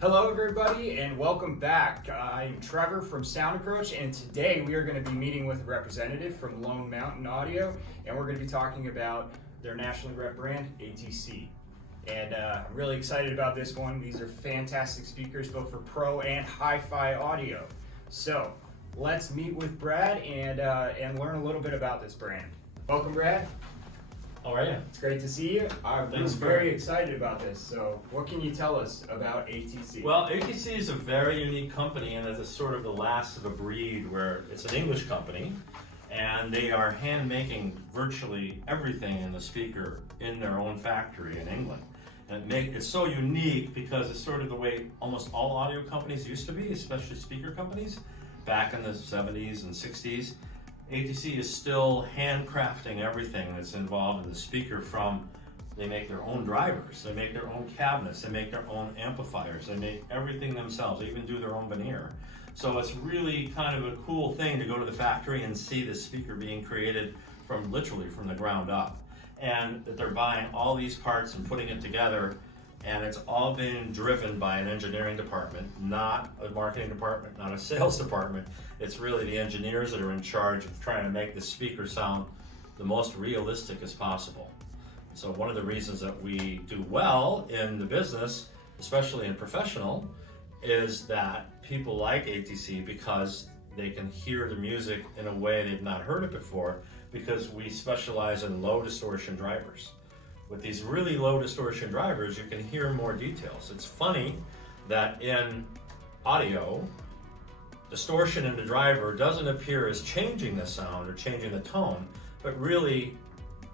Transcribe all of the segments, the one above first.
Hello everybody and welcome back. I'm Trevor from Sound Approach, and today we are going to be meeting with a representative from Lone Mountain Audio, and we're going to be talking about their nationally rep brand, ATC. And I'm really excited about this one. These are fantastic speakers both for pro and hi-fi audio. So let's meet with Brad and learn a little bit about this brand. Welcome, Brad. How are you? It's great to see you. I'm very excited about this. So what can you tell us about ATC? Well, ATC is a very unique company, and it's sort of the last of a breed where it's an English company, and they are hand making virtually everything in the speaker in their own factory in England. And it's so unique because it's sort of the way almost all audio companies used to be, especially speaker companies, back in the 70s and 60s. ATC is still handcrafting everything that's involved in the speaker. They make their own drivers, they make their own cabinets, they make their own amplifiers, they make everything themselves, they even do their own veneer. So it's really kind of a cool thing to go to the factory and see the speaker being created literally from the ground up. And that they're buying all these parts and putting it together, and it's all being driven by an engineering department, not a marketing department, not a sales department. It's really the engineers that are in charge of trying to make the speaker sound the most realistic as possible. So one of the reasons that we do well in the business, especially in professional, is that people like ATC because they can hear the music in a way they've not heard it before, because we specialize in low distortion drivers. With these really low distortion drivers, you can hear more details. It's funny that in audio, distortion in the driver doesn't appear as changing the sound or changing the tone, but really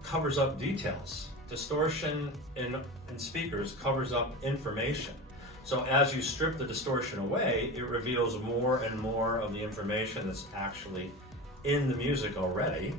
covers up details. Distortion in speakers covers up information. So as you strip the distortion away, it reveals more and more of the information that's actually in the music already,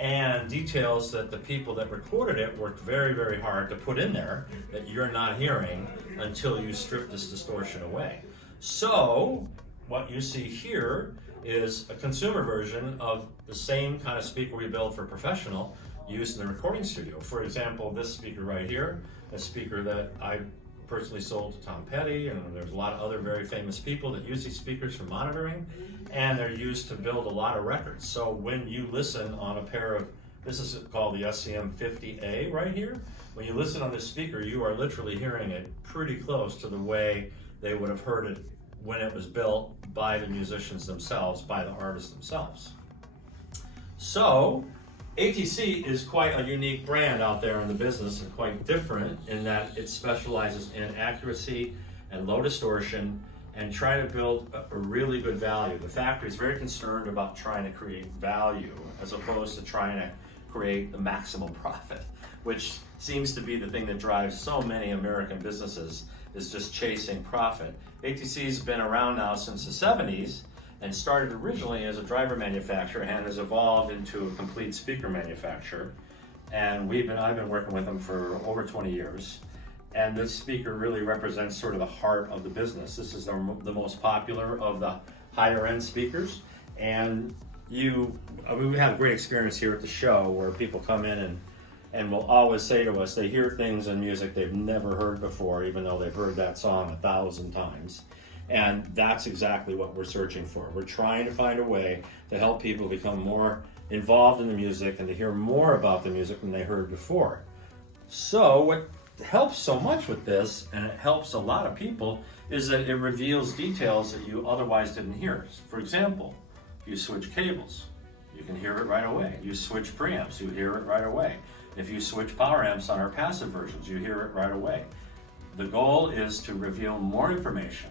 and details that the people that recorded it worked very, very hard to put in there that you're not hearing until you strip this distortion away. So what you see here is a consumer version of the same kind of speaker we build for professional, used in the recording studio. For example, this speaker right here, a speaker that I personally sold to Tom Petty, and there's a lot of other very famous people that use these speakers for monitoring, and they're used to build a lot of records. So when you listen on a pair of, this is called the SCM50A right here, when you listen on this speaker, you are literally hearing it pretty close to the way they would have heard it when it was built by the musicians themselves, by the artists themselves. So ATC is quite a unique brand out there in the business, and quite different in that it specializes in accuracy and low distortion and trying to build a really good value. The factory is very concerned about trying to create value as opposed to trying to create the maximum profit, which seems to be the thing that drives so many American businesses, is just chasing profit. ATC's been around now since the 70s, and started originally as a driver manufacturer and has evolved into a complete speaker manufacturer. And I've been working with them for over 20 years. And this speaker really represents sort of the heart of the business. This is the most popular of the higher end speakers. And we had a great experience here at the show where people come in and will always say to us, they hear things in music they've never heard before, even though they've heard that song 1,000 times. And that's exactly what we're searching for. We're trying to find a way to help people become more involved in the music and to hear more about the music than they heard before. So what helps so much with this, and it helps a lot of people, is that it reveals details that you otherwise didn't hear. For example, if you switch cables, you can hear it right away. You switch preamps, you hear it right away. If you switch power amps on our passive versions, you hear it right away. The goal is to reveal more information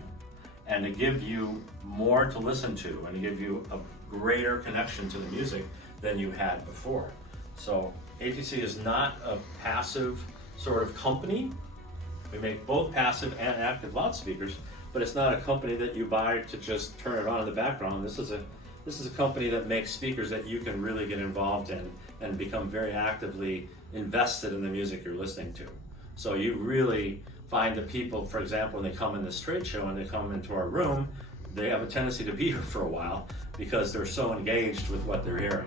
and to give you more to listen to and to give you a greater connection to the music than you had before. So ATC is not a passive sort of company. We make both passive and active loudspeakers, but it's not a company that you buy to just turn it on in the background. This is a company that makes speakers that you can really get involved in and become very actively invested in the music you're listening to. So you really find that people, for example, when they come in this trade show and they come into our room, they have a tendency to be here for a while because they're so engaged with what they're hearing.